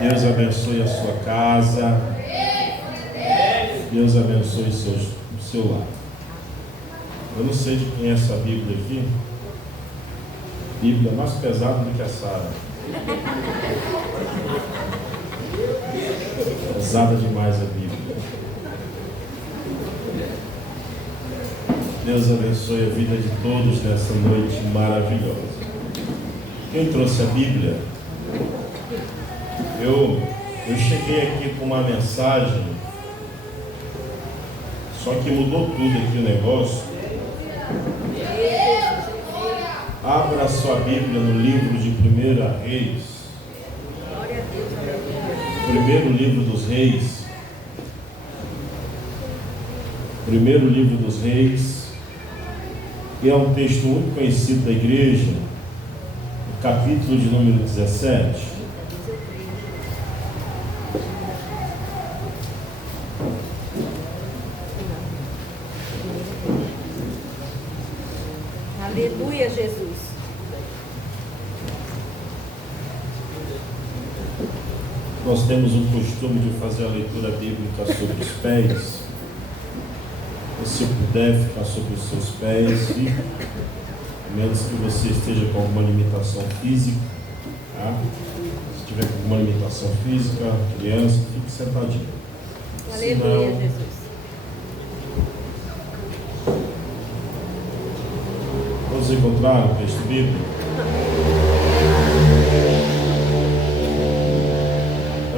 Deus abençoe a sua casa. Deus abençoe o seu lar. Eu não sei de quem é essa Bíblia aqui. Bíblia mais pesada do que a Sara. Pesada demais a Bíblia. Deus abençoe a vida de todos nessa noite maravilhosa. Quem trouxe a Bíblia? Eu cheguei aqui com uma mensagem, só que mudou tudo aqui o negócio. Abra a sua Bíblia no livro de 1 Reis. Primeiro livro dos Reis. Primeiro livro dos Reis. Que é um texto muito conhecido da igreja. O capítulo de número 17. Aleluia, Jesus. Nós temos o costume de fazer a leitura bíblica sobre os pés. E se puder ficar sobre os seus pés, fique. A menos que você esteja com alguma limitação física. Tá? Se tiver com alguma limitação física, criança, fique sentadinho. Aleluia, Jesus. Vamos encontrar o texto bíblico?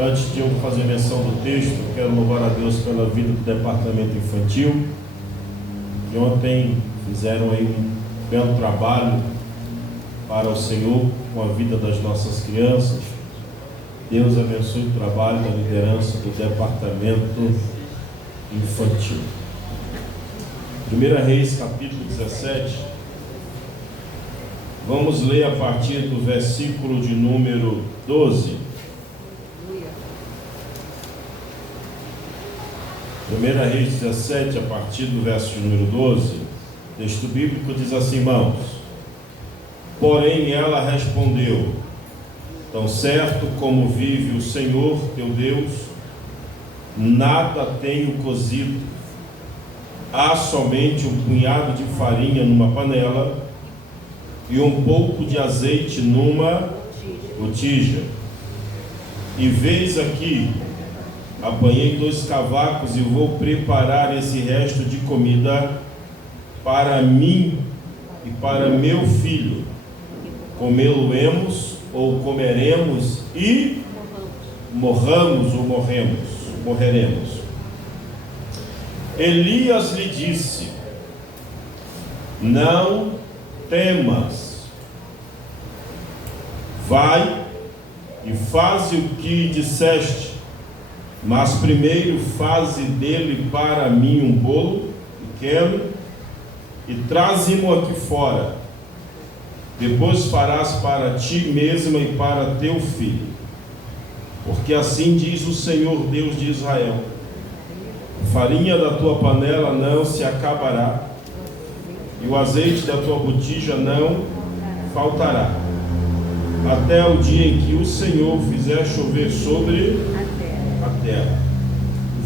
Antes de eu fazer menção do texto, quero louvar a Deus pela vida do departamento infantil, que ontem fizeram aí um belo trabalho para o Senhor com a vida das nossas crianças. Deus abençoe o trabalho da liderança do departamento infantil. 1 Reis, capítulo 17. Vamos ler a partir do versículo de número 12. 1 Reis 17, a partir do verso de número 12. O texto bíblico diz assim, irmãos: porém ela respondeu: tão certo como vive o Senhor teu Deus, nada tenho cozido. Há somente um punhado de farinha numa panela e um pouco de azeite numa botija. E vês aqui, apanhei 2 cavacos e vou preparar esse resto de comida para mim e para meu filho. Comê-lo-emos ou comeremos e morramos ou morreremos. Elias lhe disse: não temas, vai e faze o que disseste, mas primeiro faze dele para mim um bolo pequeno e traze-mo aqui fora. Depois farás para ti mesma e para teu filho, porque assim diz o Senhor Deus de Israel: a farinha da tua panela não se acabará e o azeite da tua botija não faltará, até o dia em que o Senhor fizer chover sobre a terra.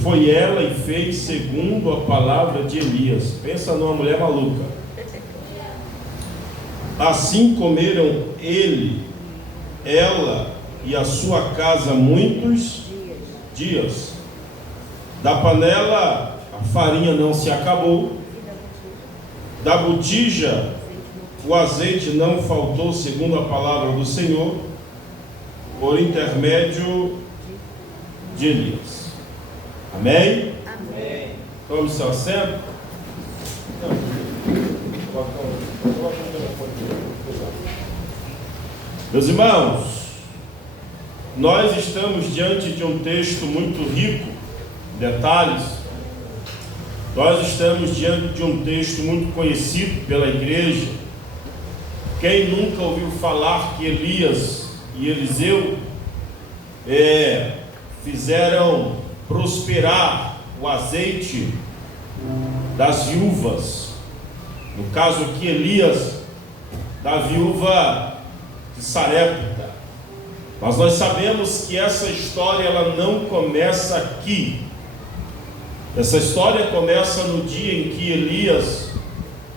Foi ela e fez segundo a palavra de Elias. Pensa numa mulher maluca. Assim comeram ele, ela e a sua casa muitos dias. Da panela a farinha não se acabou, da botija o azeite não faltou, segundo a palavra do Senhor, por intermédio de Elias. Amém? Amém. Tome seu assento. Meus irmãos, nós estamos diante de um texto muito rico em detalhes. Nós estamos diante de um texto muito conhecido pela igreja. Quem nunca ouviu falar que Elias e Eliseu fizeram prosperar o azeite das viúvas? No caso aqui, Elias, da viúva de Sarepta. Mas nós sabemos que essa história ela não começa aqui. Essa história começa no dia em que Elias,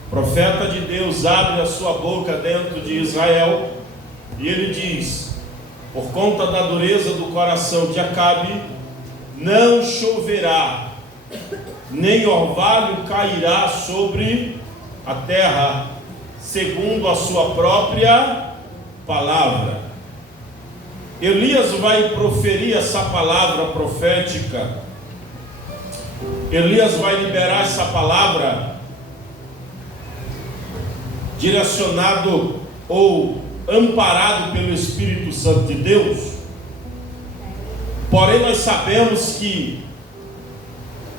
profeta de Deus, abre a sua boca dentro de Israel e ele diz: por conta da dureza do coração de Acabe, não choverá, nem orvalho cairá sobre a terra, segundo a sua própria palavra. Elias vai proferir essa palavra profética. Elias vai liberar essa palavra direcionado ou amparado pelo Espírito Santo de Deus. Porém, nós sabemos que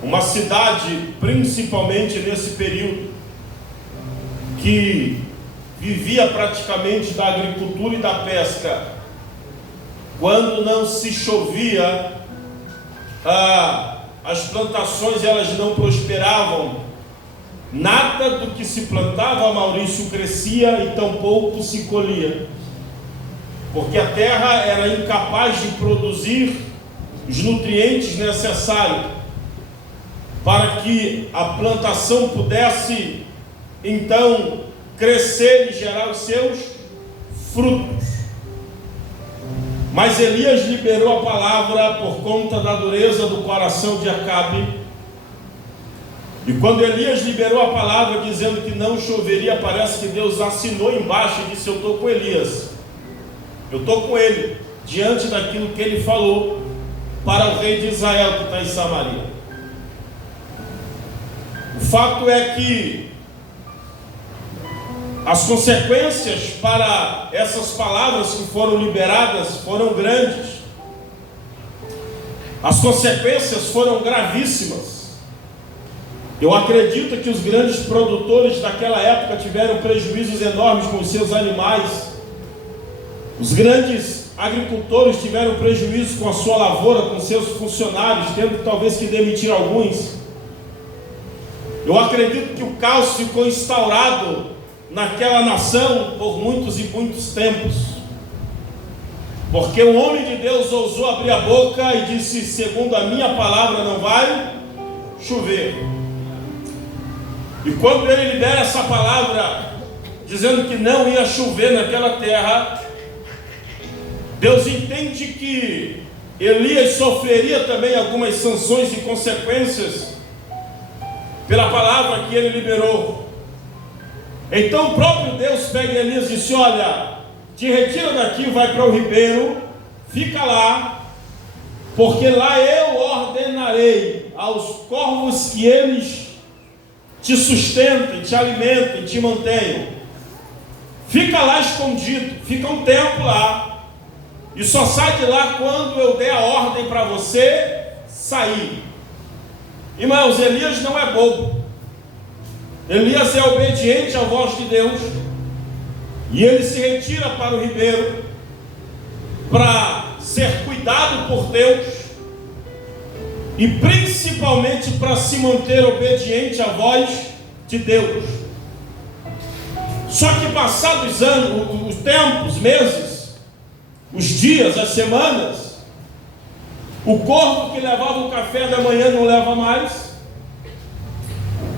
uma cidade, principalmente nesse período, que vivia praticamente da agricultura e da pesca, quando não se chovia, as plantações elas não prosperavam, nada do que se plantava, Maurício, crescia e tampouco se colhia, porque a terra era incapaz de produzir os nutrientes necessários para que a plantação pudesse então crescer e gerar os seus frutos. Mas Elias liberou a palavra por conta da dureza do coração de Acabe. E quando Elias liberou a palavra dizendo que não choveria, parece que Deus assinou embaixo e disse: eu estou com Elias, eu estou com ele, diante daquilo que ele falou para o rei de Israel que está em Samaria. O fato é que as consequências para essas palavras que foram liberadas foram grandes. As consequências foram gravíssimas. Eu acredito que os grandes produtores daquela época tiveram prejuízos enormes com os seus animais. Os grandes agricultores tiveram prejuízo com a sua lavoura, com seus funcionários, tendo talvez que demitir alguns. Eu acredito que o caos ficou instaurado naquela nação por muitos e muitos tempos, porque o homem de Deus ousou abrir a boca e disse: segundo a minha palavra não vai chover. E quando ele libera essa palavra dizendo que não ia chover naquela terra, Deus entende que Elias sofreria também algumas sanções e consequências pela palavra que ele liberou. Então o próprio Deus pega Elias e disse: olha, te retira daqui, vai para o ribeiro, fica lá, porque lá eu ordenarei aos corvos que eles te sustentem, te alimentem, te mantenham. Fica lá escondido, fica um tempo lá, e só sai de lá quando eu der a ordem para você sair. Irmãos, Elias não é bobo. Elias é obediente à voz de Deus, e ele se retira para o ribeiro para ser cuidado por Deus e principalmente para se manter obediente à voz de Deus. Só que passados os anos, os tempos, os meses, os dias, as semanas, o corvo que levava o café da manhã não leva mais.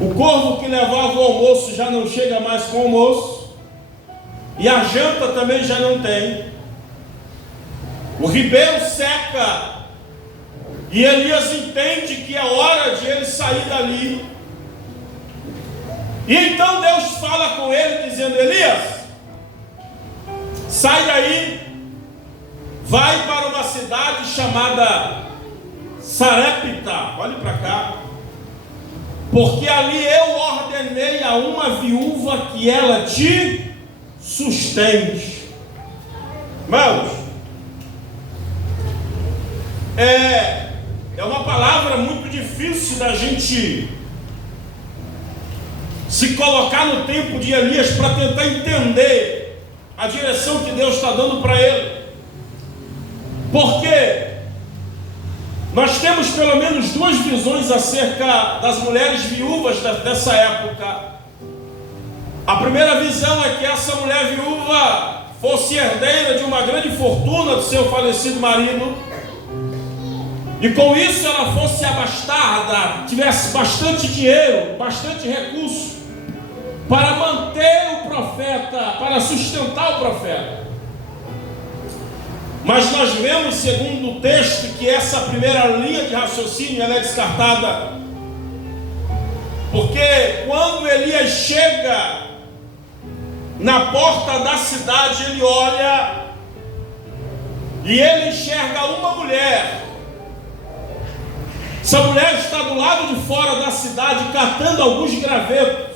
O corvo que levava o almoço já não chega mais com o almoço. E a janta também já não tem. O ribeiro seca. E Elias entende que é hora de ele sair dali. E então Deus fala com ele dizendo: Elias, sai daí, vai para uma cidade chamada Sarepta. Olhe para cá. Porque ali eu ordenei a uma viúva que ela te sustente. Irmãos, é uma palavra muito difícil da gente se colocar no tempo de Elias para tentar entender a direção que Deus está dando para ele. Porque nós temos pelo menos duas visões acerca das mulheres viúvas dessa época. A primeira visão é que essa mulher viúva fosse herdeira de uma grande fortuna do seu falecido marido, e com isso ela fosse abastada, tivesse bastante dinheiro, bastante recurso, para manter o profeta, para sustentar o profeta. Mas nós vemos, segundo o texto, que essa primeira linha de raciocínio ela é descartada. Porque quando Elias chega na porta da cidade, ele olha e ele enxerga uma mulher. Essa mulher está do lado de fora da cidade catando alguns gravetos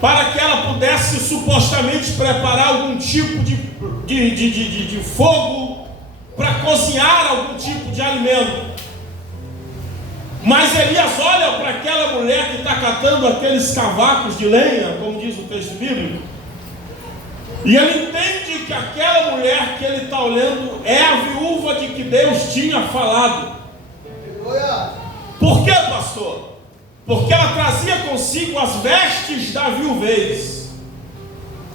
para que ela pudesse supostamente preparar algum tipo de fogo para cozinhar algum tipo de alimento. Mas Elias olha para aquela mulher que está catando aqueles cavacos de lenha, como diz o texto bíblico, e ele entende que aquela mulher que ele está olhando é a viúva de que Deus tinha falado. Por quê, pastor? Porque ela trazia consigo as vestes da viuvez.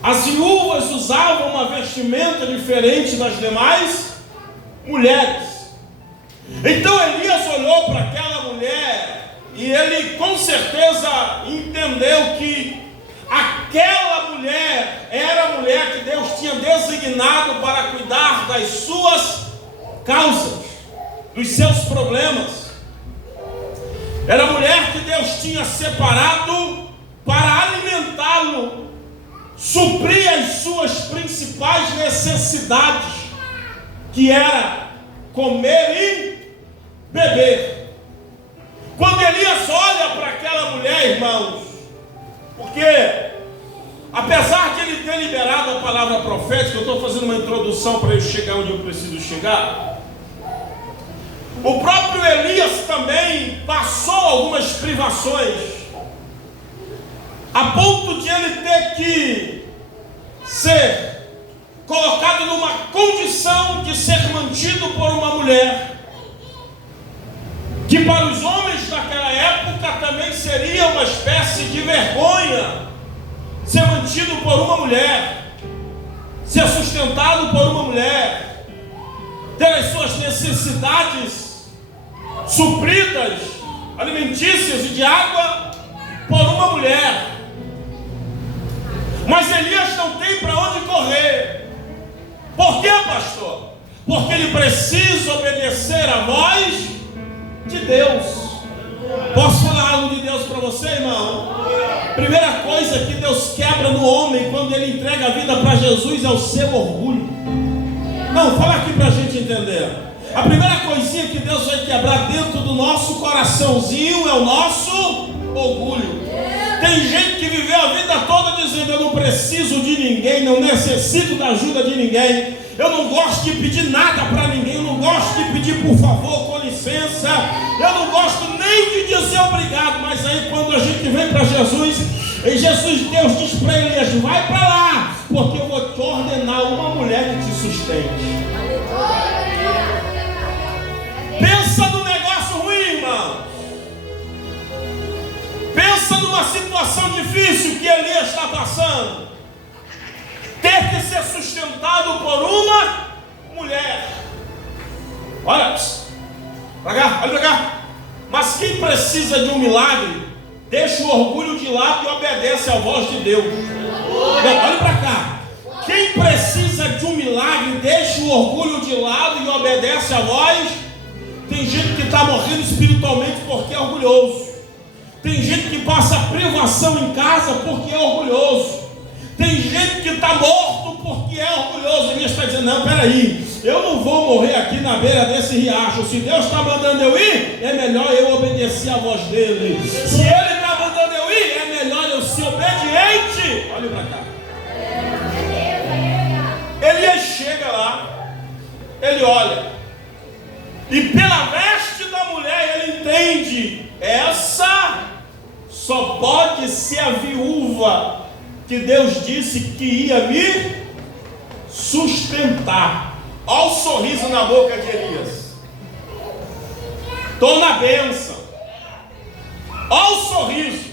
As viúvas usavam uma vestimenta diferente das demais mulheres. Então Elias olhou para aquela mulher e ele com certeza entendeu que aquela mulher era a mulher que Deus tinha designado para cuidar das suas causas, dos seus problemas. Era a mulher que Deus tinha separado para alimentá-lo, suprir as suas principais necessidades, que era comer e beber. Quando Elias olha para aquela mulher, irmãos, porque apesar de ele ter liberado a palavra profética, eu estou fazendo uma introdução para eu chegar onde eu preciso chegar. O próprio Elias também passou algumas privações, a ponto de ele ter que ser colocado numa condição de ser mantido por uma mulher, que para os homens daquela época também seria uma espécie de vergonha, ser mantido por uma mulher, ser sustentado por uma mulher, ter as suas necessidades supridas, alimentícias e de água, por uma mulher. Mas Elias não tem para onde correr. Por quê, pastor? Porque ele precisa obedecer à voz de Deus. Posso falar algo de Deus para você, irmão? Primeira coisa que Deus quebra no homem quando ele entrega a vida para Jesus é o seu orgulho. Não, fala aqui para a gente entender. A primeira coisinha que Deus vai quebrar dentro do nosso coraçãozinho é o nosso orgulho. Tem gente que viveu a vida toda dizendo: eu não preciso de ninguém, não necessito da ajuda de ninguém, eu não gosto de pedir nada para ninguém, eu não gosto de pedir por favor, com licença, eu não gosto nem de dizer obrigado. Mas aí quando a gente vem para Jesus, e Deus diz para Elias: vai para lá, porque eu vou te ordenar uma mulher que te sustente. Pensa no negócio ruim, irmão. Pensa numa situação difícil que Elias está passando. Ter que ser sustentado por uma mulher. Olha para cá, olha para cá. Mas quem precisa de um milagre, deixa o orgulho de lado e obedece à voz de Deus. Olha para cá. Quem precisa de um milagre, deixa o orgulho de lado e obedece à voz. Tem gente que está morrendo espiritualmente porque é orgulhoso. Tem gente que passa privação em casa porque é orgulhoso. Tem gente que está morto porque é orgulhoso. Ele está dizendo: não, peraí, eu não vou morrer aqui na beira desse riacho. Se Deus está mandando eu ir, é melhor eu obedecer à voz dele. Se ele está mandando eu ir, é melhor eu ser obediente. Olha para cá. Ele chega lá, ele olha, e pela veste da mulher ele entende: essa só pode ser a viúva que Deus disse que ia me sustentar. Olha o sorriso na boca de Elias. Estou na bênção. Olha o sorriso.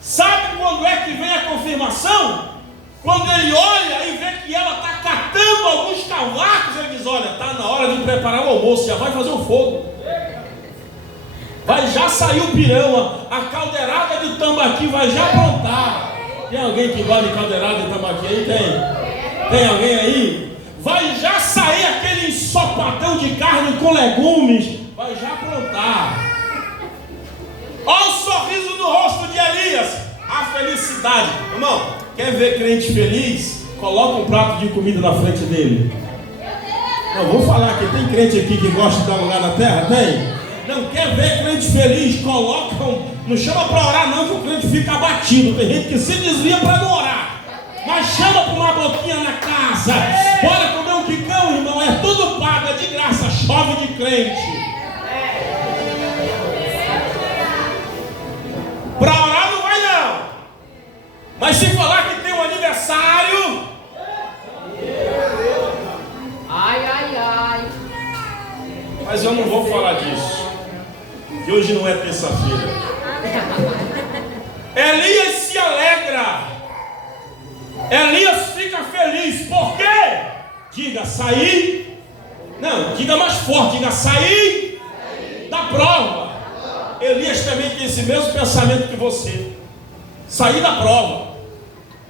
Sabe quando é que vem a confirmação? Quando ele olha e vê que ela está catando alguns cavacos, ele diz: olha, está na hora de preparar o almoço, já vai fazer o fogo. Vai já sair o pirão, a caldeirada de tambaqui vai já aprontar. Tem alguém que gosta de caldeirada de tambaqui aí? Tem alguém aí? Vai já sair aquele ensopadão de carne com legumes, vai já aprontar. Olha o sorriso no rosto de Elias, a felicidade. Irmão, quer ver crente feliz? Coloca um prato de comida na frente dele. Não, vou falar que tem crente aqui que gosta de dar lugar na terra? Tem? Não quer ver crente feliz? Colocam, não chama para orar não, que o crente fica abatido. Tem gente que se desvia para não orar, mas chama para uma boquinha na casa. Bora comer um quicão, irmão, é tudo pago, é de graça, chove de crente. Para orar não vai não, mas se falar que tem um aniversário, mas eu não vou falar disso, que hoje não é terça-feira. Elias se alegra, Elias fica feliz, por quê? Diga, sair, não, diga mais forte, diga, sair da prova. Elias também tem esse mesmo pensamento que você, sair da prova.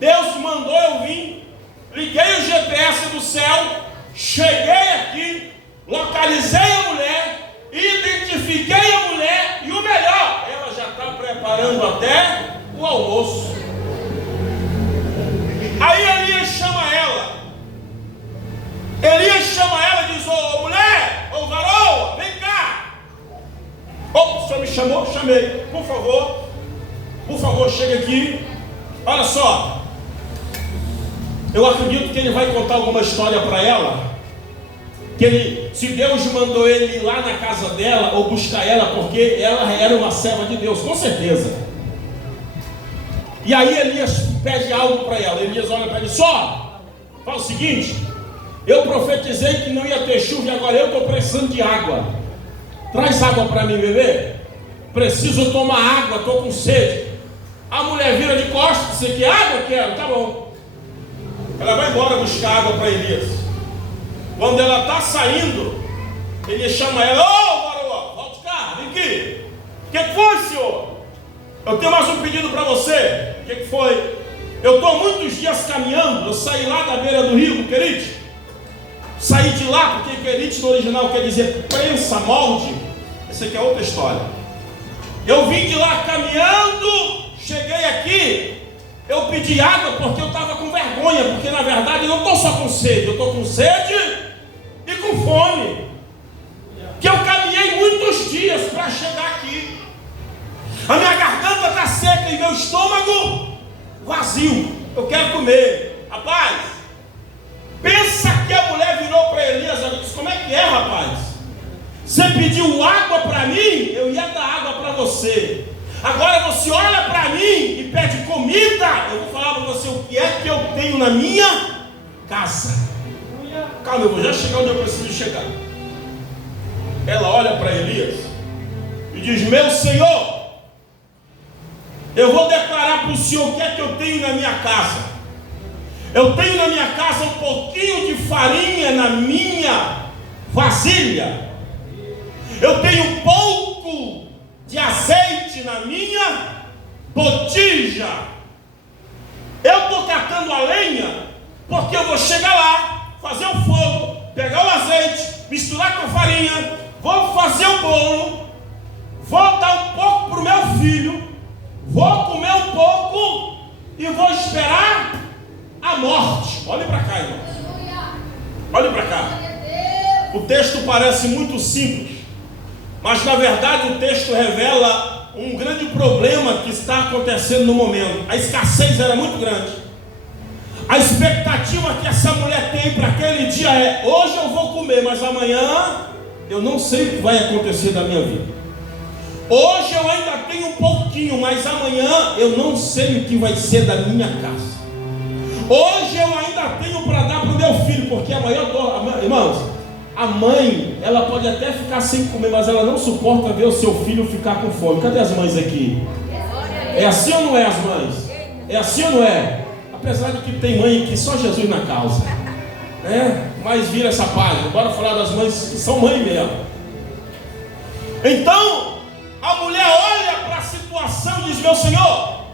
Deus mandou eu vir, liguei o GPS do céu, cheguei aqui, localizei a mulher, identifiquei a mulher e o melhor, ela já está preparando até o almoço. Aí Elias chama ela. Elias chama ela e diz: ô mulher, ô varoa, vem cá. O senhor me chamou? Chamei. Por favor, chega aqui. Olha só, eu acredito que ele vai contar alguma história para ela. Que ele, se Deus mandou ele ir lá na casa dela ou buscar ela, porque ela era uma serva de Deus, com certeza. E aí Elias pede algo para ela. Elias olha para ele: só, fala o seguinte, eu profetizei que não ia ter chuva e agora eu estou precisando de água. Traz água para mim beber. Preciso tomar água, estou com sede. A mulher vira de costas: você quer água? Quero, tá bom. Ela vai embora buscar água para Elias. Quando ela está saindo, ele chama ela: ô varoa, volta cá, vem aqui. O que foi, senhor? Eu tenho mais um pedido para você. O que foi? Eu estou muitos dias caminhando. Eu saí lá da beira do rio, do Querite. Saí de lá, porque Querite no original quer dizer prensa, molde. Essa aqui é outra história. Eu vim de lá caminhando, cheguei aqui. Eu pedi água porque eu estava com vergonha, porque na verdade eu não estou só com sede, eu estou com sede e com fome. Que eu caminhei muitos dias para chegar aqui. A minha garganta está seca e meu estômago vazio. Eu quero comer. Rapaz, pensa que a mulher virou para Elias e disse: como é que é, rapaz? Você pediu água para mim, eu ia dar água para você. Agora você olha para mim e pede comida. Eu vou falar para você o que é que eu tenho na minha casa. Calma, eu vou já chegar onde eu preciso chegar. Ela olha para Elias e diz: meu senhor, eu vou declarar para o senhor o que é que eu tenho na minha casa. Eu tenho na minha casa um pouquinho de farinha na minha vasilha. Eu tenho um pouco de azeite na minha botija. Eu estou catando a lenha porque eu vou chegar lá, fazer o fogo, pegar o azeite, misturar com a farinha, vou fazer o bolo, vou dar um pouco para o meu filho, vou comer um pouco e vou esperar a morte. Olhe para cá, irmãos. Olhe para cá. O texto parece muito simples, mas na verdade o texto revela um grande problema que está acontecendo no momento. A escassez era muito grande. A expectativa que essa mulher tem para aquele dia é: hoje eu vou comer, mas amanhã eu não sei o que vai acontecer da minha vida. Hoje eu ainda tenho um pouquinho, mas amanhã eu não sei o que vai ser da minha casa. Hoje eu ainda tenho para dar para o meu filho, porque amanhã eu estou... Irmãos, a mãe, ela pode até ficar sem comer, mas ela não suporta ver o seu filho ficar com fome. Cadê as mães aqui? É assim ou não é, as mães? É assim ou não é? Apesar de que tem mãe que só Jesus na causa, né? Mas vira essa página. Bora falar das mães que são mãe mesmo. Então a mulher olha para a situação e diz: meu Senhor,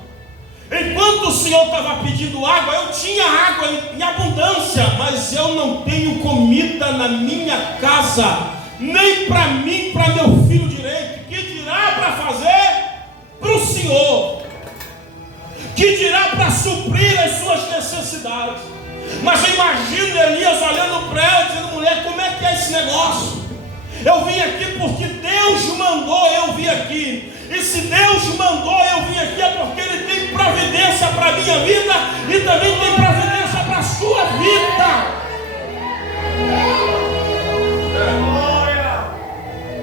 enquanto o Senhor estava pedindo água, eu tinha água em abundância, mas eu não tenho comida na minha casa, nem para mim, para meu filho direito. Que dirá para fazer para o Senhor? Que dirá para suprir as suas necessidades? Mas eu imagino Elias olhando para ela, dizendo: mulher, como é que é esse negócio? Eu vim aqui porque Deus mandou eu vir aqui. E se Deus mandou eu vir aqui, é porque Ele tem providência para a minha vida e também tem providência para a sua vida.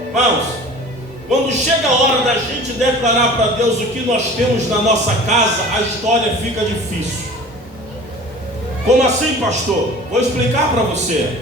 Irmãos, quando chega a hora da gente declarar para Deus o que nós temos na nossa casa, a história fica difícil. Como assim, pastor? Vou explicar para você.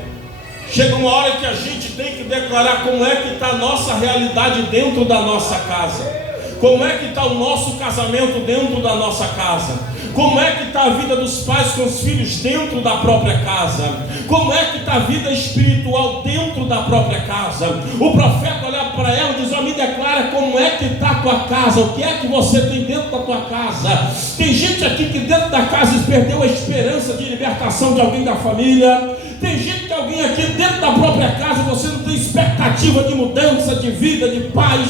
Chega uma hora que a gente tem que declarar como é que está a nossa realidade dentro da nossa casa. Como é que está o nosso casamento dentro da nossa casa. Como é que está a vida dos pais com os filhos dentro da própria casa. Como é que está a vida espiritual dentro da própria casa. O profeta olha para ela e diz: ó, me declara como é que está a tua casa. O que é que você tem dentro da tua casa. Tem gente aqui que dentro da casa perdeu a esperança de libertação de alguém da família. Tem gente que alguém aqui dentro da própria casa, você não tem expectativa de mudança, de vida, de paz,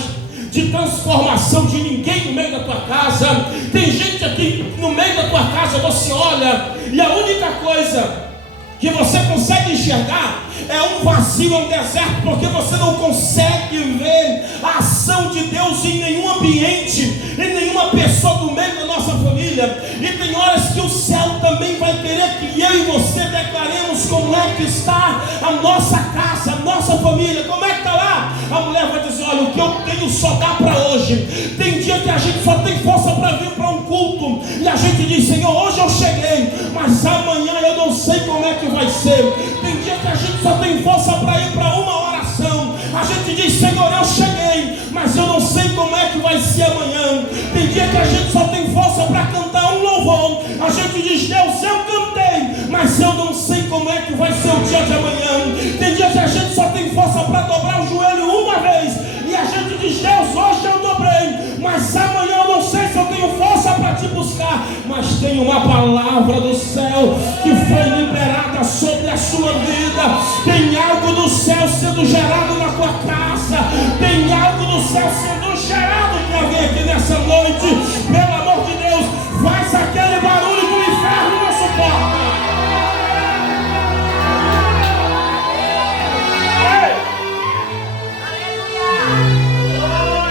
de transformação de ninguém no meio da tua casa. Tem gente aqui no meio da tua casa, você olha e a única coisa que você consegue enxergar é um vazio, é um deserto, porque você não consegue ver a ação de Deus em nenhum ambiente, em nenhuma pessoa do meio da nossa família. E tem horas que o céu também vai querer que eu e você declaremos como é que está a nossa casa, a nossa família, como é que está lá. A mulher vai dizer: olha, o que eu tenho só dá para hoje. Tem dia que a gente só tem força para vir para um culto e a gente diz: Senhor, hoje eu cheguei, mas amanhã eu não sei como é que vai ser. Tem dia que a gente só tem força para ir para uma oração. A gente diz: Senhor, eu cheguei, mas eu não sei como é que vai ser amanhã. Tem dia que a gente só tem força para cantar um louvor. A gente diz: Deus, eu cantei, mas eu não sei como é que vai ser o dia de amanhã. Tem dia que a gente só tem força para dobrar o joelho uma vez e a gente diz: Deus, hoje eu dobrei, mas amanhã eu não sei se eu tenho força para te buscar. Mas tem uma palavra do céu que foi liberada sobre a sua vida. Tem algo do céu sendo gerado na tua casa. Tem algo do céu sendo gerado em alguém aqui nessa noite. Pelo amor de Deus, faz aquele barulho que o inferno não suporta.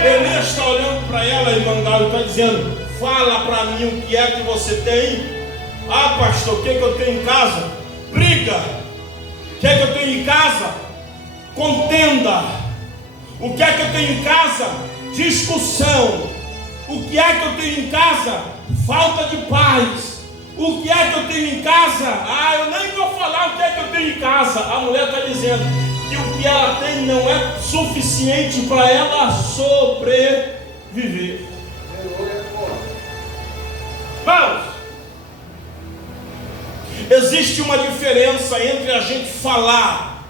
Elias está olhando para ela, irmã Gal, e está dizendo: fala para mim o que é que você tem. Ah, pastor, o que é que eu tenho em casa? Briga. O que é que eu tenho em casa? Contenda. O que é que eu tenho em casa? Discussão. O que é que eu tenho em casa? Falta de paz. O que é que eu tenho em casa? Ah, eu nem vou falar o que é que eu tenho em casa. A mulher está dizendo que o que ela tem não é suficiente para ela sobreviver. Vamos! Existe uma diferença entre a gente falar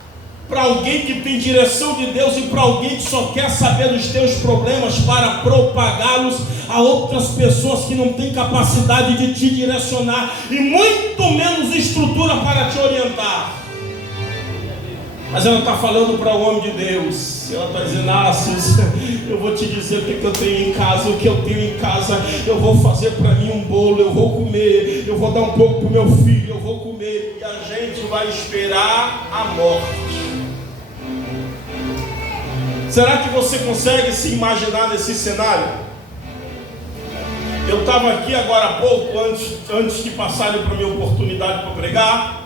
para alguém que tem direção de Deus e para alguém que só quer saber dos teus problemas para propagá-los a outras pessoas que não têm capacidade de te direcionar e muito menos estrutura para te orientar. Mas ela está falando para o homem de Deus. Ela está dizendo: ah, Susan, eu vou te dizer o que eu tenho em casa. O que eu tenho em casa, eu vou fazer para mim um bolo, eu vou comer, eu vou dar um pouco para o meu filho, eu vou comer. E a gente vai esperar a morte. Será que você consegue se imaginar nesse cenário? Eu estava aqui agora há pouco, antes de passarem para a minha oportunidade para pregar.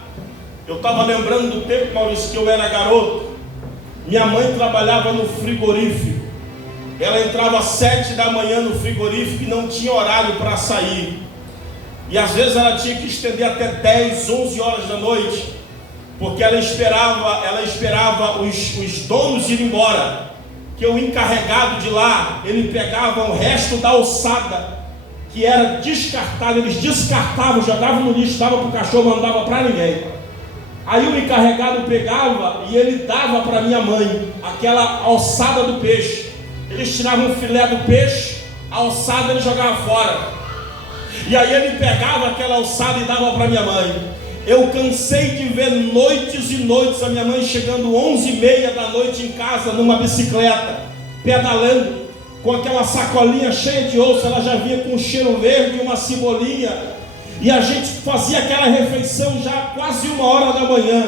Eu estava lembrando do tempo, Maurício, que eu era garoto. Minha mãe trabalhava no frigorífico. Ela entrava às 7 da manhã no frigorífico e não tinha horário para sair. E às vezes ela tinha que estender até 10, 11 horas da noite, porque ela esperava os donos ir embora, que o encarregado de lá, ele pegava o resto da alçada que era descartado, eles descartavam, jogavam no lixo, davam para o cachorro, não dava para ninguém. Aí o encarregado pegava e ele dava para minha mãe aquela alçada do peixe. Eles tiravam o filé do peixe, a alçada ele jogava fora. E aí ele pegava aquela alçada e dava para minha mãe. Eu cansei de ver noites e noites a minha mãe chegando 11h30 da noite em casa numa bicicleta, pedalando, com aquela sacolinha cheia de osso. Ela já vinha com um cheiro verde e uma cebolinha. E a gente fazia aquela refeição já quase 1h da manhã.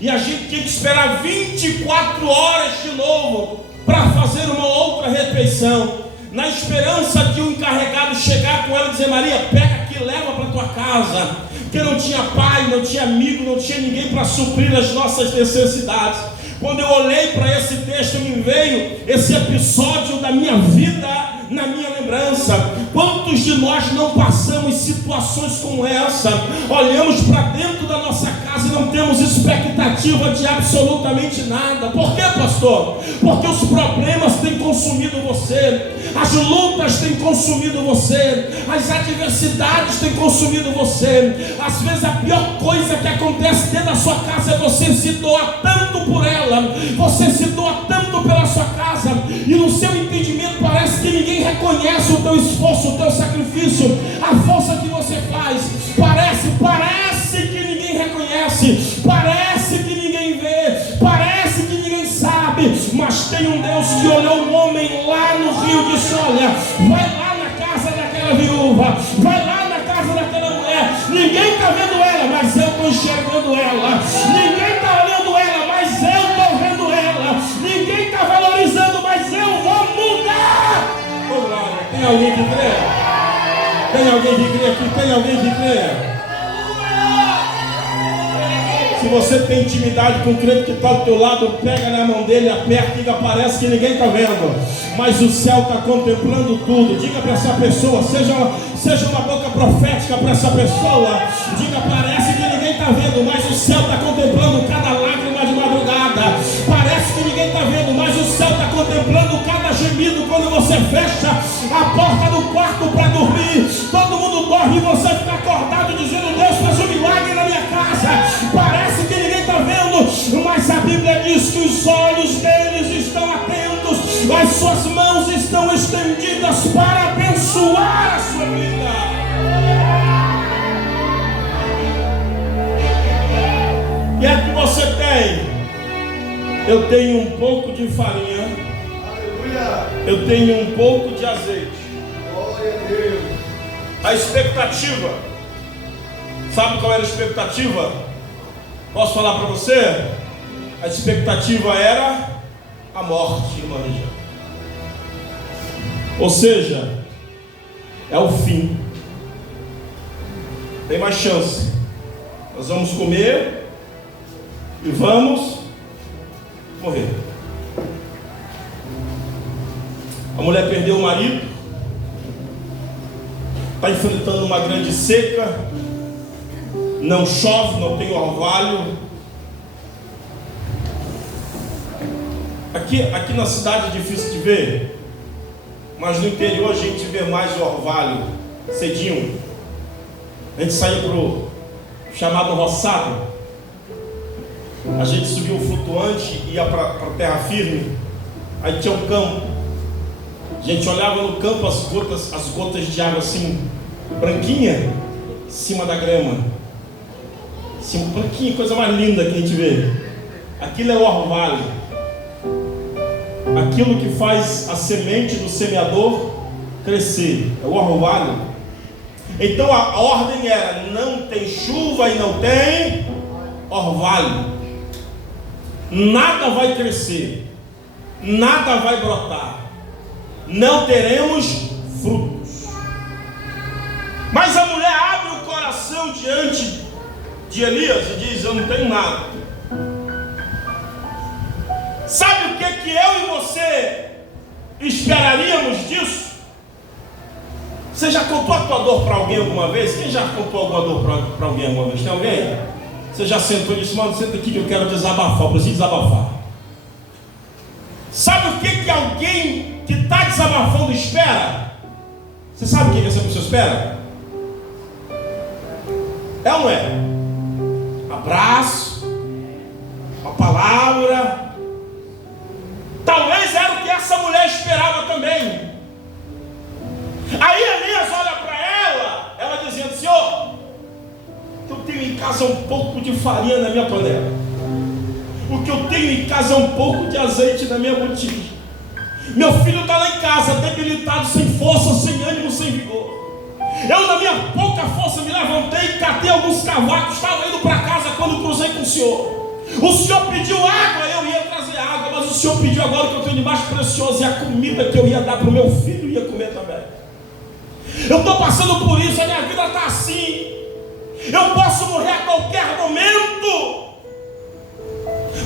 E a gente tinha que esperar 24 horas de novo para fazer uma outra refeição, na esperança de um encarregado chegar com ela e dizer: Maria, pega aqui, leva para tua casa. Porque não tinha pai, não tinha amigo, não tinha ninguém para suprir as nossas necessidades. Quando eu olhei para esse texto, me veio esse episódio da minha vida na minha lembrança. Quantos de nós não passamos situações como essa? Olhamos para dentro da nossa casa e não temos expectativa de absolutamente nada. Por quê, pastor? Porque os problemas têm consumido você, as lutas têm consumido você, as adversidades têm consumido você. Às vezes a pior coisa que acontece dentro da sua casa é você se doar tanto por ela, você se doa tanto pela sua casa, e no seu entendimento parece que ninguém reconhece o teu esforço, o teu sacrifício, a força que você faz. Parece que ninguém reconhece, parece que ninguém vê, parece que ninguém sabe. Mas tem um Deus que olhou um homem lá no rio e disse: olha, vai lá na casa daquela viúva, vai lá na casa daquela mulher. Ninguém está vendo ela, mas eu estou enxergando ela. Ninguém está olhando ela, mas eu estou vendo ela. Ninguém está valorizando, mas eu vou mudar. Oh, glória. Tem alguém que crê? Tem alguém que crê aqui? Tem alguém que crê? Se você tem intimidade com o crente que está ao teu lado, pega na mão dele, aperta e diga: parece que ninguém está vendo, mas o céu está contemplando tudo. Diga para essa pessoa, seja uma boca profética para essa pessoa. Diga: parece que ninguém está vendo, mas o céu está contemplando cada lágrima de madrugada. Parece que ninguém está vendo, mas o céu está contemplando cada gemido quando você fecha a porta do quarto para dormir. Todo mundo dorme e você fica acordado dizendo: Deus faz um milagre na minha casa. Parece que ninguém está vendo, mas a Bíblia diz que os olhos deles estão atentos, as suas mãos estão estendidas para abençoar a sua vida. O que é que você tem? Eu tenho um pouco de farinha. Aleluia. Eu tenho um pouco de azeite. Glória a Deus. A expectativa, sabe qual era a expectativa? Posso falar para você? A expectativa era a morte, irmã Lígia. Ou seja, é o fim. Tem mais chance. Nós vamos comer e vamos morrer. A mulher perdeu o marido, está enfrentando uma grande seca, não chove, não tem orvalho. Aqui na cidade é difícil de ver, mas no interior a gente vê mais o orvalho cedinho. A gente saía para o chamado roçado, a gente subia um flutuante e ia para a terra firme. Aí tinha um campo, a gente olhava no campo as gotas de água assim, branquinha, em cima da grama. Assim, branquinha, coisa mais linda que a gente vê. Aquilo é o orvalho, aquilo que faz a semente do semeador crescer, é o orvalho. Então a ordem era: não tem chuva e não tem orvalho, nada vai crescer, nada vai brotar, não teremos frutos. Mas a mulher abre o coração diante de Elias e diz: eu não tenho nada. Sabe o que eu e você esperaríamos disso? Você já contou a tua dor para alguém alguma vez? Quem já contou alguma dor para alguém alguma vez? Tem alguém? Você já sentou e disse: mano, senta aqui que eu quero desabafar, eu preciso desabafar. Sabe o que alguém que está desabafando espera? Você sabe o que essa pessoa espera? É ou não é? Abraço, uma palavra. Talvez era o que essa mulher esperava também. Aí Elias olha para ela dizendo: Senhor, eu tenho em casa um pouco de farinha na minha panela, o que eu tenho em casa é um pouco de azeite na minha botija. Meu filho está lá em casa, debilitado, sem força, sem ânimo, sem vigor. Eu, na minha pouca força, me levantei, catei alguns cavacos, estava indo para casa quando cruzei com o Senhor. O Senhor pediu água, eu ia trazer água, mas o Senhor pediu agora o que eu tenho de mais precioso, e a comida que eu ia dar para o meu filho ia comer também. Eu estou passando por isso, a minha vida está assim. Eu posso morrer a qualquer momento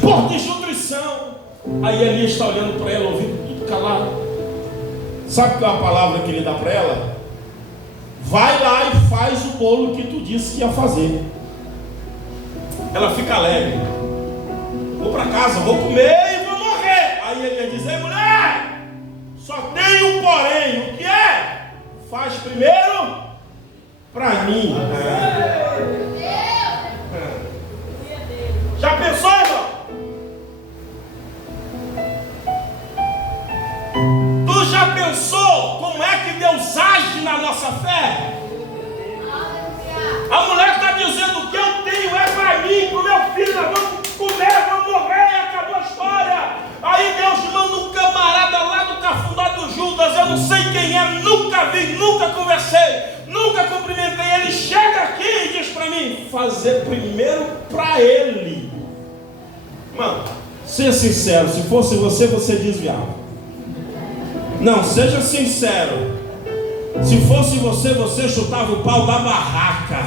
por desnutrição. Aí Elias está olhando para ela, ouvindo tudo calado. Sabe qual é a palavra que ele dá para ela? Vai lá e faz o bolo que tu disse que ia fazer. Ela fica alegre. Vou para casa, vou comer e vou morrer. Aí ele diz: ei, mulher, só tem um porém. O que é? Faz primeiro para mim. Já pensou, irmão? Tu já pensou como é que Deus age na nossa fé? A mulher está dizendo: o que eu tenho é para mim, para o meu filho, nós vamos comer, vamos morrer, e acabou a história. Aí Deus manda um camarada lá do Cafundó do Judas, eu não sei quem é, nunca vi, nunca conversei, nunca cumprimentei. Ele chega aqui e diz para mim: fazer primeiro para ele. Mano, seja sincero, se fosse você, você desviava. Não, seja sincero. Se fosse você, você chutava o pau da barraca,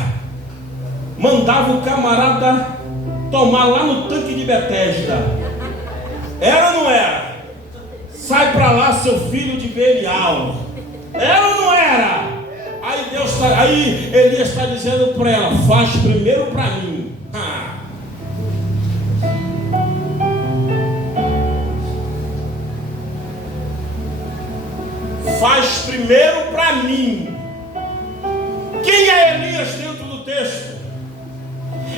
mandava o camarada tomar lá no tanque de Betesda. Era ou não era? Sai para lá, seu filho de Belial. Era ou não era? Aí Elias está dizendo para ela: faz primeiro para mim. Faz primeiro para mim. Quem é Elias dentro do texto?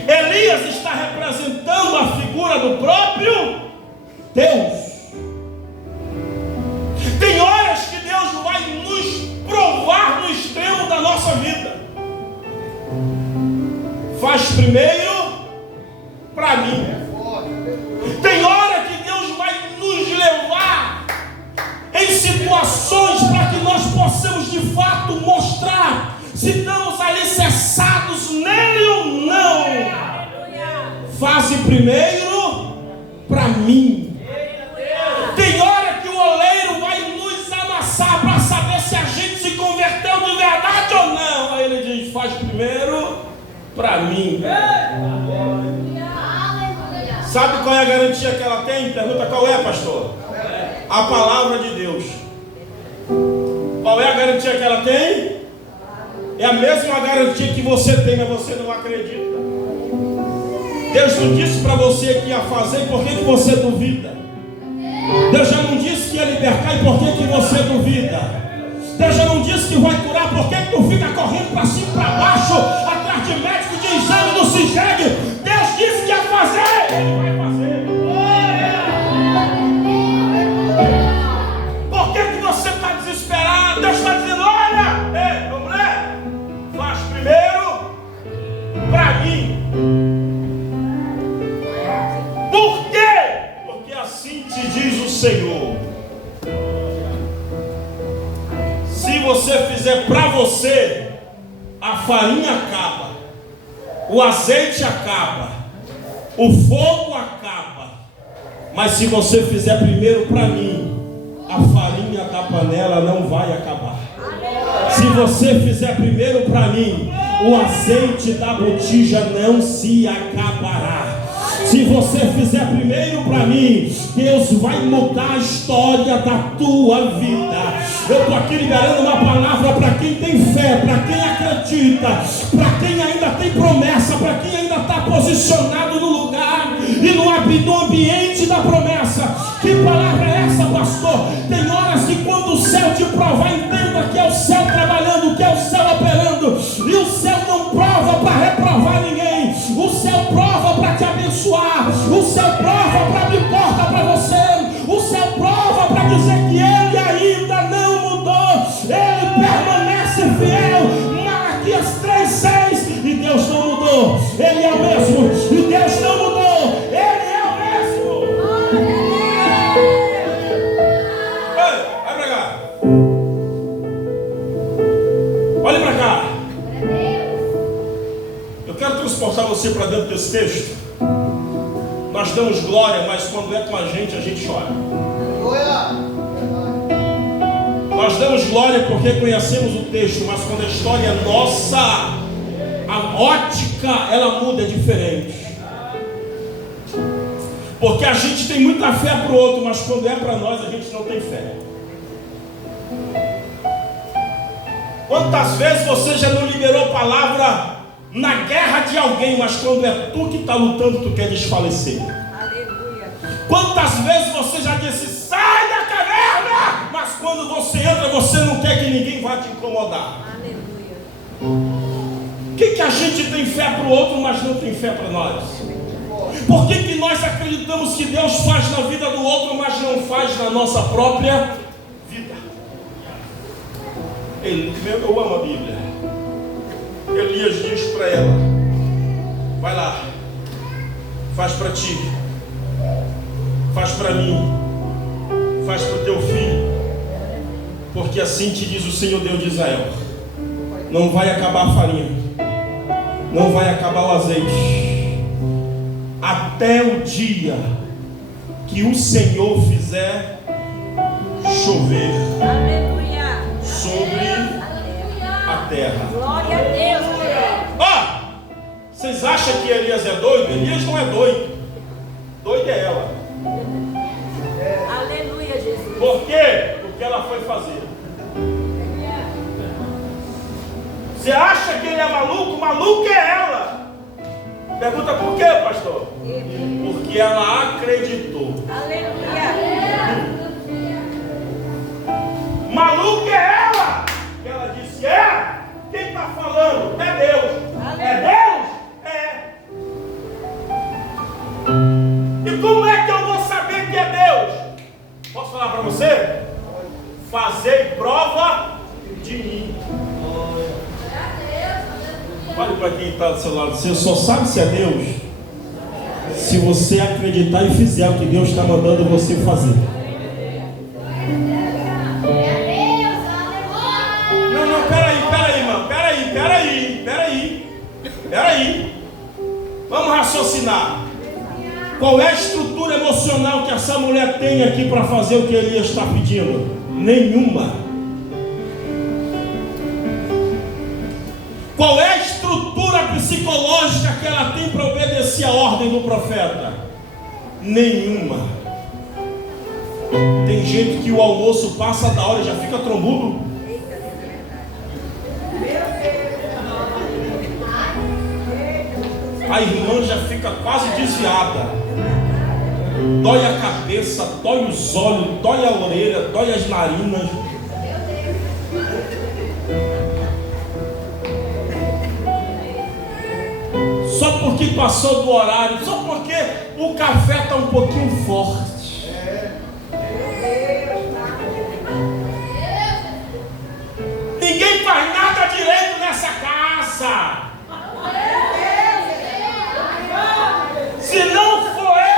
Elias está representando a figura do próprio Deus. Tem horas que Deus vai nos provar no extremo da nossa vida. Faz primeiro para mim. Tem hora que Deus vai nos levar em situações para que nós possamos de fato mostrar se estamos alicerçados nele ou não. Faze primeiro para mim. Tem hora que o oleiro vai nos amassar para saber se a gente se converteu de verdade ou não. Aí ele diz: faz primeiro para mim. Sabe qual é a garantia que ela tem? Pergunta: qual é, pastor? A palavra de Deus. Qual é a garantia que ela tem? É a mesma garantia que você tem, mas você não acredita. Deus não disse para você que ia fazer, por que você duvida? Deus já não disse que ia libertar, e por que você duvida? Deus já não disse que vai curar, por que tu fica correndo para cima e para baixo, atrás de médico, de exame, não se chegue? Deus disse que ia fazer, Ele vai fazer. Por que você está desesperado? Deus está dizendo: olha, ei, mulher, faz primeiro para mim. Por quê? Porque assim te diz o Senhor: se você fizer para você, a farinha acaba, o azeite acaba, o fogo acaba. Mas se você fizer primeiro para mim, a farinha da panela não vai acabar. Se você fizer primeiro para mim, o azeite da botija não se acabará. Se você fizer primeiro para mim, Deus vai mudar a história da tua vida. Eu estou aqui liberando uma palavra para quem tem fé, para quem acredita, para quem ainda tem promessa, para quem ainda está posicionado no lugar e no ambiente da promessa. Que palavra é essa, pastor? Tem horas que quando o céu te provar, entenda que é o céu trabalhando você para dentro desse texto? Nós damos glória, mas quando é com a gente chora. Nós damos glória porque conhecemos o texto, mas quando a história é nossa, a ótica ela muda, é diferente. Porque a gente tem muita fé para o outro, mas quando é para nós, a gente não tem fé. Quantas vezes você já não liberou palavra na guerra de alguém, mas quando é tu que está lutando, tu quer desfalecer? Aleluia. Quantas vezes você já disse, sai da caverna, mas quando você entra, você não quer que ninguém vá te incomodar? Aleluia. Por que a gente tem fé para o outro, mas não tem fé para nós? Por que nós acreditamos que Deus faz na vida do outro, mas não faz na nossa própria vida? Eu amo a Bíblia. Elias diz para ela, vai lá, faz para ti, faz para mim, faz para o teu filho, porque assim te diz o Senhor Deus de Israel, não vai acabar a farinha, não vai acabar o azeite, até o dia que o Senhor fizer chover sobre a terra. Glória a Deus. Vocês acham que Elias é doido? Elias não é doido. Doido é ela. Aleluia, Jesus. Por quê? Porque ela foi fazer. Você acha que ele é maluco? Maluco é ela. Pergunta por quê, pastor? Porque ela acreditou. Aleluia. Maluco é ela. E ela disse, quem está falando? É Deus. É Deus? É. E como é que eu vou saber que é Deus? Posso falar para você? Fazei prova de mim. Olha para quem está do seu lado. Você só sabe se é Deus se você acreditar e fizer o que Deus está mandando você fazer. Não, peraí, mano. Peraí. Vamos raciocinar. Qual é a estrutura emocional que essa mulher tem aqui para fazer o que Elias está pedindo? Nenhuma. Qual é a estrutura psicológica que ela tem para obedecer a ordem do profeta? Nenhuma. Tem gente que o almoço passa da hora e já fica trombudo. A irmã já fica quase desviada. Dói a cabeça, dói os olhos, dói a orelha, dói as narinas. Só porque passou do horário, só porque o café está um pouquinho forte. Ninguém faz nada direito nessa casa. Se não for eu.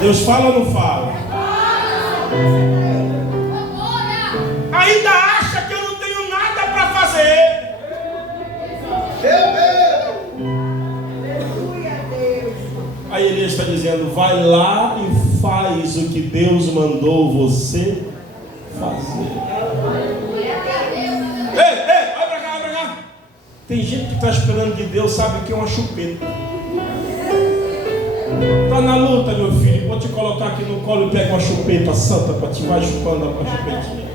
Deus fala ou não fala? Ainda acha que eu não tenho nada para fazer. Aí Elias está dizendo, vai lá e faz o que Deus mandou você fazer. Ei, vai pra cá. Tem gente que está esperando de Deus, sabe o que é uma chupeta. Está na luta, meu filho, vou te colocar aqui no colo e pega uma chupeta santa para te vai chupando a chupetinha.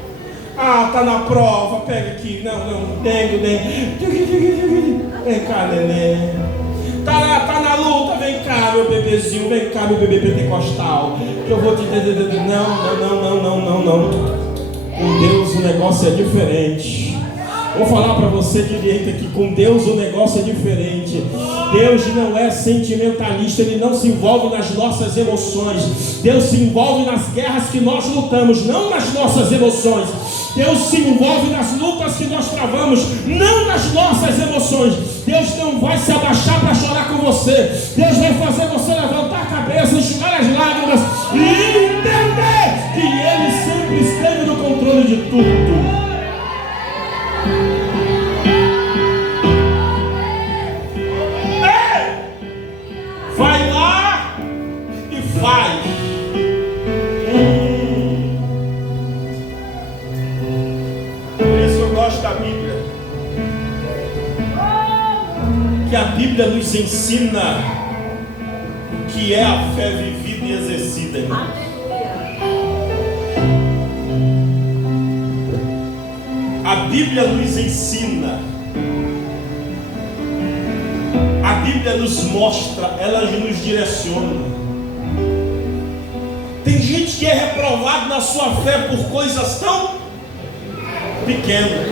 Está na prova, pega aqui, não, dengue. Vem cá, neném. Tá na luta, vem cá, meu bebezinho, vem cá, meu bebê pentecostal. Que eu vou te dizer, não. Com Deus o negócio é diferente. Vou falar para você direito aqui, com Deus o negócio é diferente. Deus não é sentimentalista, Ele não se envolve nas nossas emoções. Deus se envolve nas guerras que nós lutamos, não nas nossas emoções. Deus se envolve nas lutas que nós travamos, não nas nossas emoções. Deus não vai se abaixar para chorar com você. Deus vai fazer você levantar a cabeça, enxugar as lágrimas e entender que Ele sempre esteve no controle tudo. Vai lá e faz. Por isso eu gosto da Bíblia. Que a Bíblia nos ensina o que é a fé vivida e exercida, irmão. A Bíblia nos ensina. A Bíblia nos mostra, ela nos direciona. Tem gente que é reprovado na sua fé por coisas tão pequenas.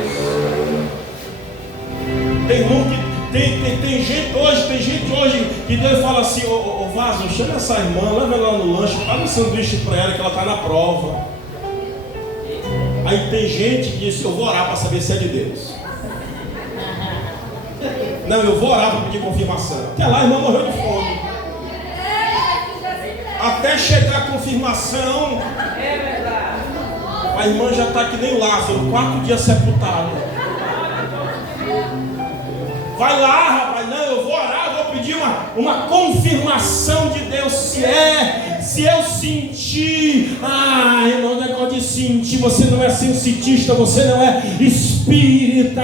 Tem gente hoje que Deus fala assim: ô Vaso, chama essa irmã, leva ela no lanche, paga um sanduíche para ela que ela está na prova. Aí tem gente que diz: eu vou orar para saber se é de Deus. Não, eu vou orar para pedir confirmação. Até lá a irmã morreu de fome. Até chegar a confirmação, a irmã já está que nem Lázaro, 4 dias sepultada. Vai lá, rapaz. Não, eu vou orar, vou pedir uma confirmação de Deus. Se eu sentir. Irmão, negócio de sentir. Você não é sensitista, você não é espírita.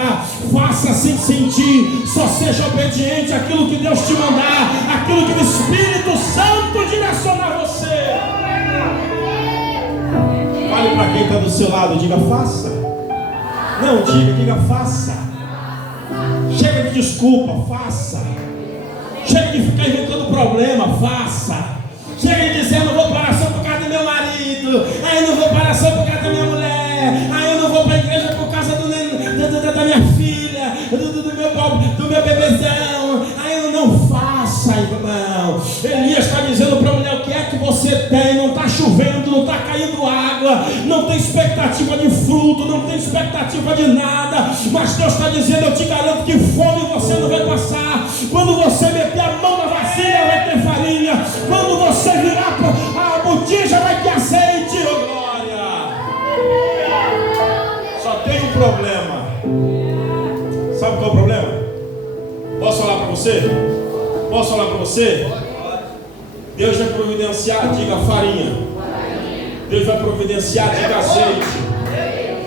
Faça sem sentir. Só seja obediente àquilo que Deus te mandar, aquilo que o Espírito Santo direcionar você. Fale para quem está do seu lado, diga: faça. Não, diga faça. Chega de desculpa, faça. Chega de ficar inventando problema, faça. Chega de dizer: eu não vou para a oração por causa do meu marido, eu não vou para a oração por causa da minha mulher, eu não vou para a igreja por causa da minha filha, do meu bebezão. Eu não faça, irmão. Elias está dizendo para a mulher: o que é que você tem? Não está chovendo, não está caindo água, não tem expectativa de fruto, não tem expectativa de nada, mas Deus está dizendo: eu te garanto que fome você não vai passar. Quando você meter a mão na vasilha, vai ter farinha. Quando você virar a botija, vai ter azeite. Oh, glória! Só tem um problema. Sabe qual é o problema? Posso falar para você? Posso falar para você? Deus vai providenciar, diga farinha. Deus vai providenciar, diga azeite.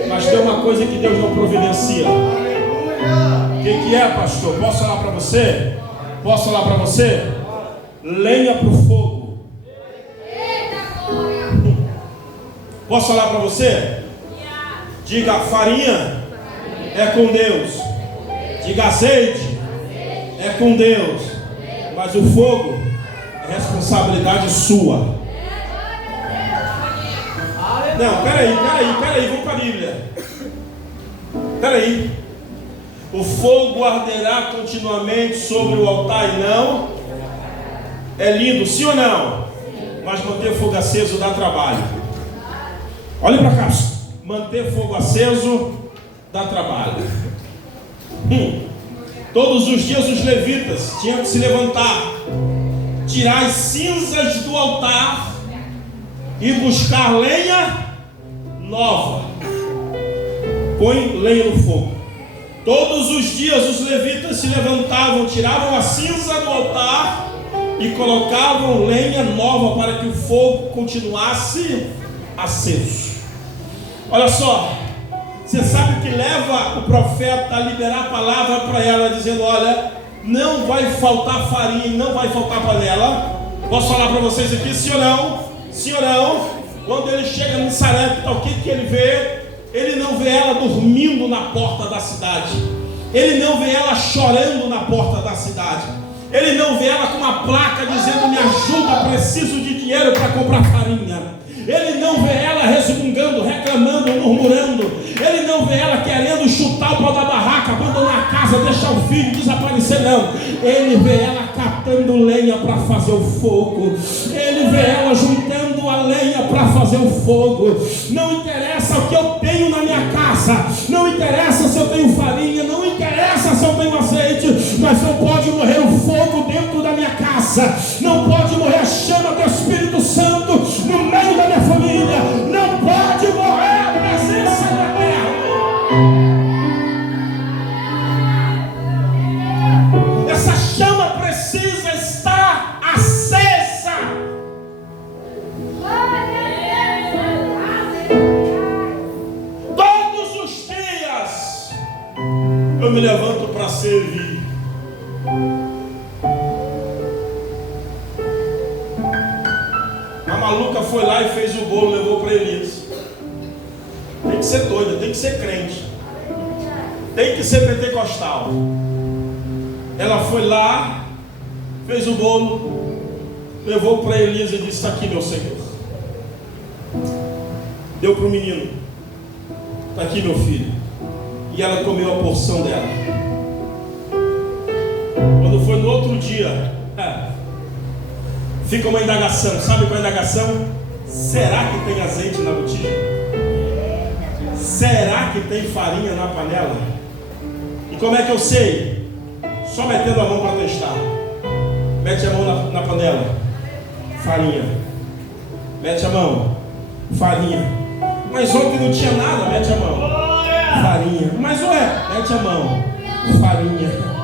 Mas tem uma coisa que Deus não providencia. O que é, pastor? Posso falar para você? Posso falar para você? Lenha para o fogo. Posso falar para você? Diga farinha é com Deus. Diga azeite é com Deus. Mas o fogo é responsabilidade sua. Não, peraí, vamos para a Bíblia. Peraí. O fogo arderá continuamente sobre o altar e não. É lindo, sim ou não? Mas manter fogo aceso dá trabalho. Olha para cá. Manter fogo aceso dá trabalho. Todos os dias os levitas tinham que se levantar, tirar as cinzas do altar e buscar lenha nova. Põe lenha no fogo. Todos os dias os levitas se levantavam, tiravam a cinza do altar e colocavam lenha nova para que o fogo continuasse aceso. Olha só, você sabe o que leva o profeta a liberar a palavra para ela, dizendo: olha, não vai faltar farinha, não vai faltar panela. Posso falar para vocês aqui, sim ou não? Sim ou não? Quando ele chega em Sarepta, o que ele vê? Ele não vê ela dormindo na porta da cidade. Ele não vê ela chorando na porta da cidade. Ele não vê ela com uma placa dizendo: me ajuda, preciso de dinheiro para comprar farinha. Ele não vê ela resmungando, reclamando, murmurando. Ele não vê ela querendo chutar o pau da barraca, abandonar a casa, deixar o filho desaparecer, não. Ele vê ela catando lenha para fazer o fogo. Ele vê ela juntando a lenha para fazer o fogo. Não interessa o que eu tenho na minha casa, não interessa se eu tenho farinha, não interessa se eu tenho azeite, mas não pode morrer o fogo dentro da minha casa, não pode morrer a chama do Espírito Santo no meio da minha família, não pode morrer a presença da terra. A maluca foi lá e fez o bolo, levou para Elias. Tem que ser doida, tem que ser crente, tem que ser pentecostal. Ela foi lá, fez o bolo, levou para Elias e disse: está aqui, meu Senhor. Deu para o menino: está aqui, meu filho. E ela comeu a porção dela. Quando foi no outro dia, fica uma indagação. Sabe qual é a indagação? Será que tem azeite na botija? Será que tem farinha na panela? E como é que eu sei? Só metendo a mão para testar. Mete a mão na panela, farinha. Mete a mão, farinha. Mas ontem não tinha nada, mete a mão, farinha. Mas mete a mão, farinha.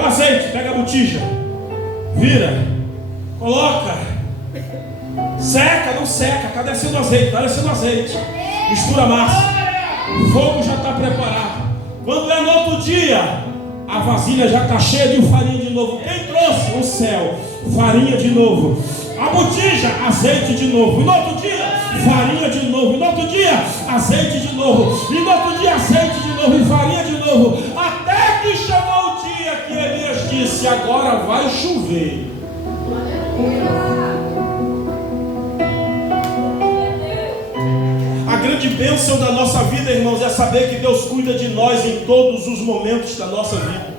O azeite, pega a botija, vira, coloca, seca, não seca, está descendo azeite, está descendo azeite. Mistura a massa, o fogo já está preparado. Quando é no outro dia, a vasilha já está cheia de farinha de novo. Quem trouxe? O céu, farinha de novo. A botija, azeite de novo. E no outro dia, farinha de novo. E no outro dia, azeite de novo. E no outro dia, azeite de novo e farinha de novo. Até que chegou o dia que Elias disse: agora vai chover. A grande bênção da nossa vida, irmãos, é saber que Deus cuida de nós em todos os momentos da nossa vida.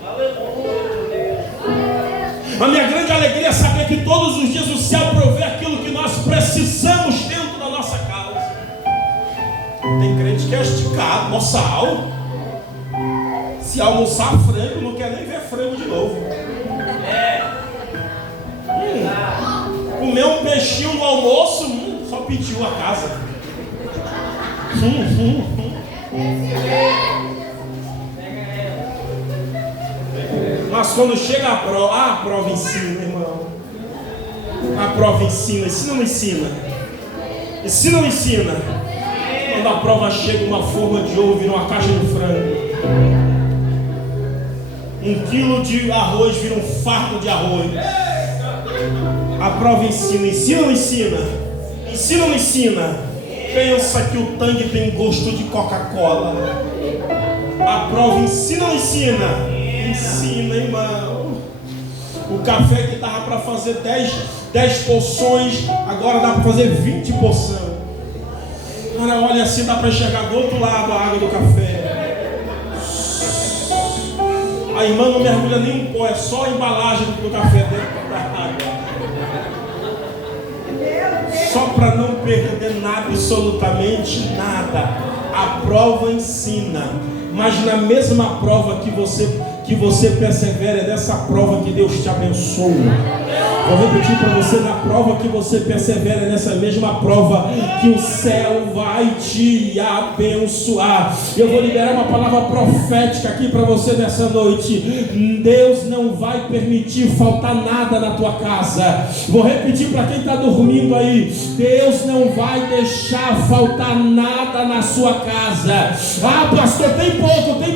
A minha grande alegria é saber que todos os dias o céu provê aquilo que nós precisamos dentro da nossa casa. Tem crente que é esticado, moçal. Se almoçar frango, não quer nem ver frango de novo. Comer um peixinho no almoço, só pediu a casa. Mas quando chega a prova ensina, irmão. A prova ensina. Ensina ou não ensina? Ensina ou não ensina? Quando a prova chega, uma forma de ovo vira uma caixa de frango. 1 quilo de arroz vira um fardo de arroz. A prova ensina. Ensina ou não ensina? Ensina ou não ensina? Pensa que o tangue tem gosto de Coca-Cola. A prova ensina ou não ensina? Ensina, irmão. O café que dava para fazer 10 porções, agora dá para fazer 20 porções. Cara, olha assim, dá para enxergar do outro lado a água do café. A irmã não mergulha nem um pó, é só a embalagem do café dentro da água. Só para não perder nada, absolutamente nada. A prova ensina. Mas na mesma prova que você persevera, é nessa prova que Deus te abençoa. Vou repetir para você: na prova que você persevera, é nessa mesma prova que o céu vai te abençoar. Eu vou liberar uma palavra profética aqui para você nessa noite. Deus não vai permitir faltar nada na tua casa. Vou repetir para quem está dormindo aí: Deus não vai deixar faltar nada na sua casa. Ah, pastor, tem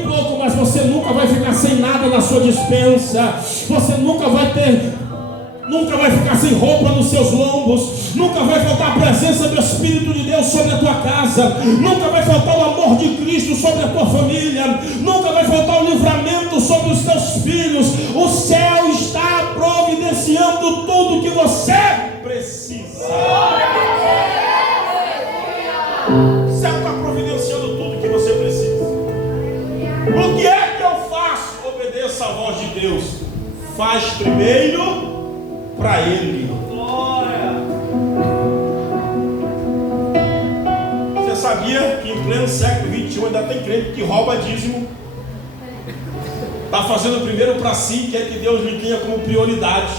pouco, mas você nunca vai ficar sem nada na sua despensa. Você nunca vai ficar sem roupa nos seus lombos. Nunca vai faltar a presença do Espírito de Deus sobre a tua casa. Nunca vai faltar o amor de Cristo sobre a tua família. Nunca vai faltar o livramento sobre os teus filhos. O céu está providenciando tudo que você precisa. O céu está providenciando tudo que você precisa. O que é que eu faço? Obedeça a voz de Deus. Faz primeiro para Ele. Você sabia que em pleno século XXI ainda tem crente que rouba dízimo? Está fazendo primeiro para si, quer que Deus lhe tenha como prioridade.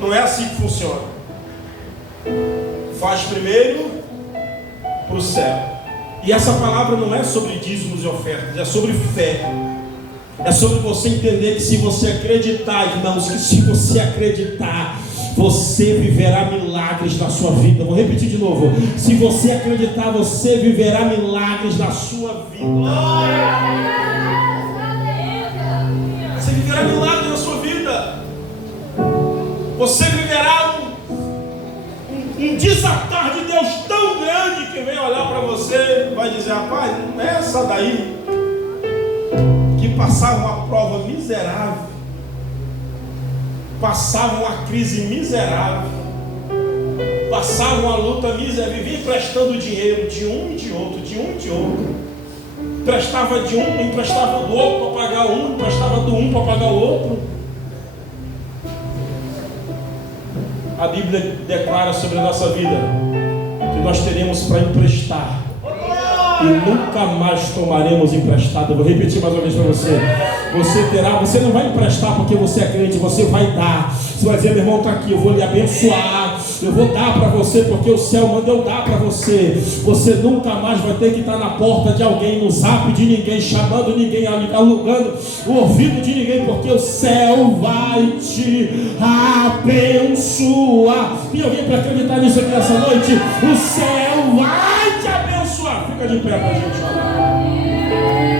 Não é assim que funciona. Faz primeiro para o céu. E essa palavra não é sobre dízimos e ofertas, é sobre fé. É sobre você entender que se você acreditar, irmãos, que se você acreditar, você viverá milagres na sua vida. Vou repetir de novo: se você acreditar, você viverá milagres na sua vida. Você viverá milagre na sua vida. Você viverá um desatar de Deus tão grande que vem olhar para você e vai dizer: rapaz, não é essa daí que passava uma prova miserável, passava uma crise miserável, passava uma luta miserável, vivia emprestando dinheiro de um e de outro, de um e de outro. Emprestava de um, emprestava do outro para pagar um, emprestava do um para pagar o outro. A Bíblia declara sobre a nossa vida que nós teremos para emprestar e nunca mais tomaremos emprestado. Eu vou repetir mais uma vez para você. Você não vai emprestar porque você é crente, você vai dar. Você vai dizer: meu irmão, está aqui, eu vou lhe abençoar, eu vou dar para você porque o céu manda eu dar para você. Você nunca mais vai ter que estar na porta de alguém, no zap de ninguém, chamando ninguém, alugando o ouvido de ninguém, porque o céu vai te abençoar. Tem alguém para acreditar nisso aqui nessa noite? O céu vai te abençoar. Fica de pé para a gente orar.